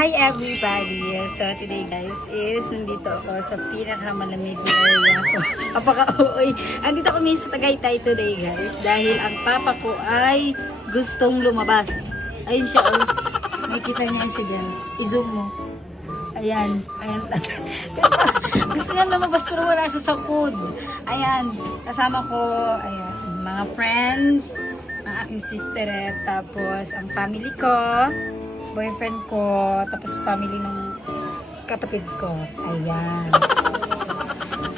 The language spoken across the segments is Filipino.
Hi everybody! So today guys is nandito ako sa pinakamalamig na area ko. Apaka-uoy. Andito kami sa Tagaytay today guys dahil ang papa ko ay gustong lumabas. Ayun siya oh. Nakikita niya siya dyan. I-zoom mo. Ayan. Ayan. Gusto niya lumabas pero wala siya sa food. Ayan. Kasama ko ayan, mga friends, ang aking sister tapos ang family ko, boyfriend ko, tapos family ng kapatid ko. Ayan.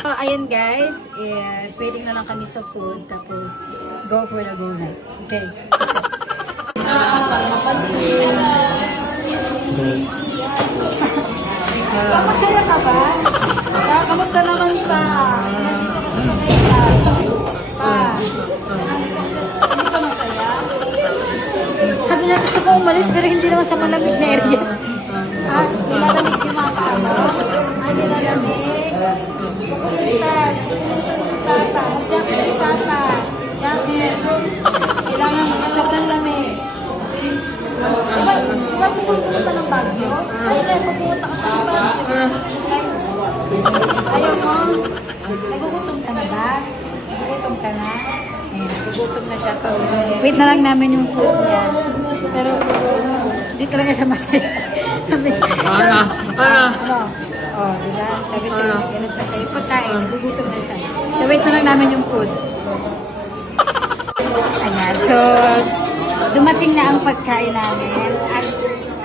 So, ayan guys, is waiting na lang kami sa food, tapos go for the go na. Okay. Masaya ka ba? Kamusta naman pa? Nandito ka sa Tagaytay. Pa. Hindi ka masaya? Sabi na gusto ko umalis pero hindi naman sa malamig na area. Ah, nilalamig yung mga paano. Ah, nilalamig. Pupuntan. Si Papa. Jacket si Papa. Jacket. Kailangan sobrang lamig. Diba gusto mo pumunta ng Baguio? Ay, kaya pupunta ka ng Baguio. Ayaw mo? Nagugutom ka na ba? Nagugutom ka na? Ayan, nagugutom na siya. Tapos, wait na lang namin yung food niya. Pero, hindi talaga siya masaya. Sabi, Ana! ano? Oh, diba? Sabi sa'yo, ganun pa siya. Yung pagkain, nagugutom na siya. So, wait na lang namin yung food. Ayan, so, dumating na ang pagkain namin. At,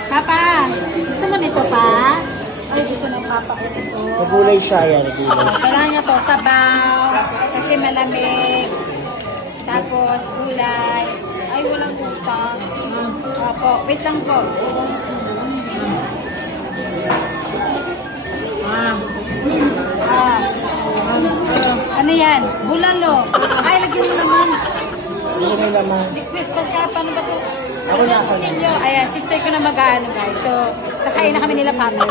Papa, gusto mo nito pa? Ay, gusto ng Papa ko nito. Nagulay siya yan, nagulay. Kailangan niya to, sabaw, kasi malamig. Tapos, gulay. Ay, walang utang. Opo, wait lang po. Ano yan? Bulalo. Ay, lagyan mo naman. Ano may laman? Request pa siya. Paano ba ito? Ako na. Ayan, sister ko na mag-ano guys. So, kakain na kami nila Papa.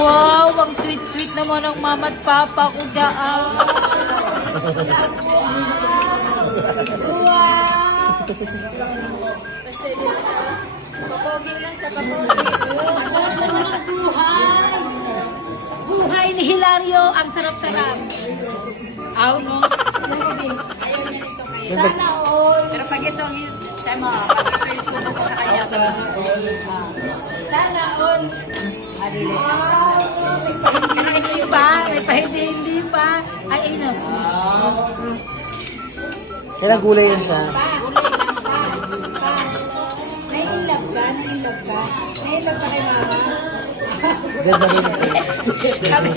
Wow, ang sweet-sweet naman ng mama at papa ko daan. Wow! Papogin lang siya, papogin. Ang sarap naman ng buhay. Buhay ni Hilario, ang sarap-sarap. Aw, no? Sana all. Pero pag ito ang tema, pag ito yung sunog ko sa kanya. Sana all. Wow! May pahindi pa. May pahindi pa. Ay, ayun o. Kaya nagulay yan siya. Pa, ulay lang pa. Pa. Nai-inlove ka? Nai-inlove ka? Nai-inlove ka kay mama? Ganda rin ito. sabi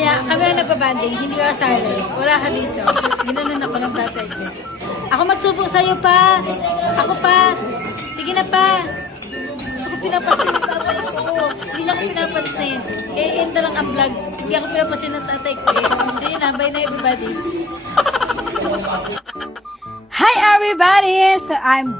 niya, kami ang nagpabanding, hindi ka kasali. Wala ka dito. Ginanon ako ng tatay ko. Ako magsubok sa'yo pa. Ako pa. Sige na pa. Ako pinapansin ng tatay ko. Hindi niya ako pinapansin. Kaya end na lang ang vlog. Hindi ako pinapansin ng tatay ko. So yun na, bye na everybody. Hi everybody! So I'm